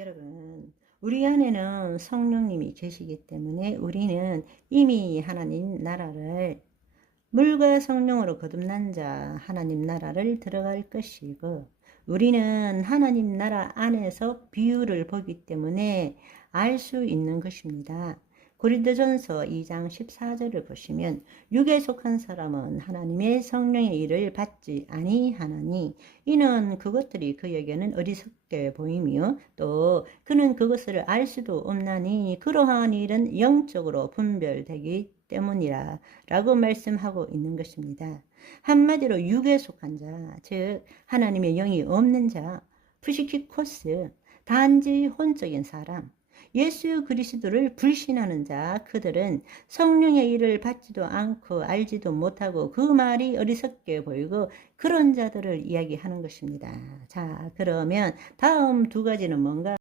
여러분, 우리 안에는 성령님이 계시기 때문에 우리는 이미 하나님 나라를 물과 성령으로 거듭난 자 하나님 나라를 들어갈 것이고 우리는 하나님 나라 안에서 비유를 보기 때문에 알 수 있는 것입니다. 고린도전서 2장 14절을 보시면 육에 속한 사람은 하나님의 성령의 일을 받지 아니하나니 이는 그것들이 그에게는 어리석게 보이며 또 그는 그것을 알 수도 없나니 그러한 일은 영적으로 분별되기 때문이라 라고 말씀하고 있는 것입니다. 한마디로 육에 속한 자, 즉 하나님의 영이 없는 자, 푸시키코스, 단지 혼적인 사람, 예수 그리스도를 불신하는 자, 그들은 성령의 일을 받지도 않고 알지도 못하고 그 말이 어리석게 보이고 그런 자들을 이야기하는 것입니다. 자, 그러면 다음 두 가지는 뭔가?